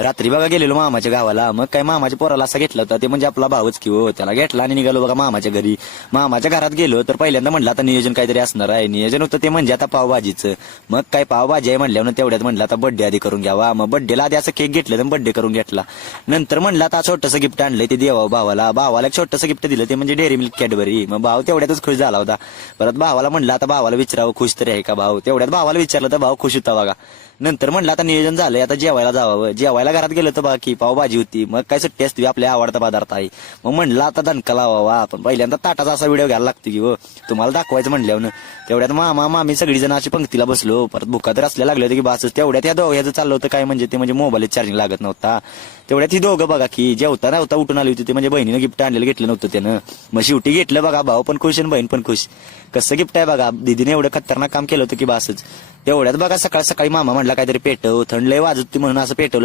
रात्री बघा गेलेलो मामाच्या गावाला. मग काय मामाच्या पोराला असा घेतला होता, ते म्हणजे आपला भावच की हो. त्याला घेतला आणि निघालो बघा मामाच्या घरी. मामाच्या घरात गेलो तर पहिल्यांदा म्हणलं आता नियोजन काहीतरी असणार आहे. नियोजन होतं ते म्हणजे आता पावभाजीचं. मग काय पावभाजी आहे म्हणल्यावर तेवढ्यात म्हणलं आता बड्डे आधी करून घ्यावा. मग बड्डेला आधी असं केक घेतलं तर बड्डे करून घेतला. नंतर म्हणलं आता छोटंसं गिफ्ट आणलंय ते देवा भावाला एक छोटंसं गिफ्ट दिलं ते म्हणजे डेअरी मिल्क कॅडबरी. मग भाव तेवढ्यातच खुश झाला होता. परत भावाला म्हणलं आता भावाला विचारावं खुश तरी आहे का भाऊ. तेवढ्यात भावाला विचारलं तर भाव खुश होता बघा. नंतर म्हणलं आता नियोजन झालंय आता जेवायला जावं. जेवायला घरात गेलो तर बघा की पावभाजी होती. मग काय सुट्टी असते आपल्या आवडता पदार्थ आहे. मग म्हणलं आता दणका लावावा आपण. पहिल्यांदा ताटाचा असा व्हिडिओ घ्यायला लागतो की हो तुम्हाला दाखवायचं म्हणल्यावर. तेवढ्यात मामा मामी सगळी जण अशी पंक्तीला बसलो. परत भुका तर असल्या लागले होते की बस. तेवढ्यात या दोघ्याचं चाललं होतं काय म्हणजे ते म्हणजे मोबाईल चार्जिंग लागत नव्हता. तेवढ्यात ही दोघं बघा की जेवता नव्हता उठून आली होती ते म्हणजे बहिणीनं गिफ्ट आणलेलं घेतलं नव्हतं त्यानं. मग शेवटी घेतलं बघा. भाऊ पण खुश आणि बहीण पण खुश. कसं गिफ्ट आहे बघा. दीदीने एवढं खतरनाक काम केलं होतं की बसच. तेवढ्यात बघा सकाळी मामा म्हणला काहीतरी पेटव. थंड लय वाजत म्हणून असं पेटवलं.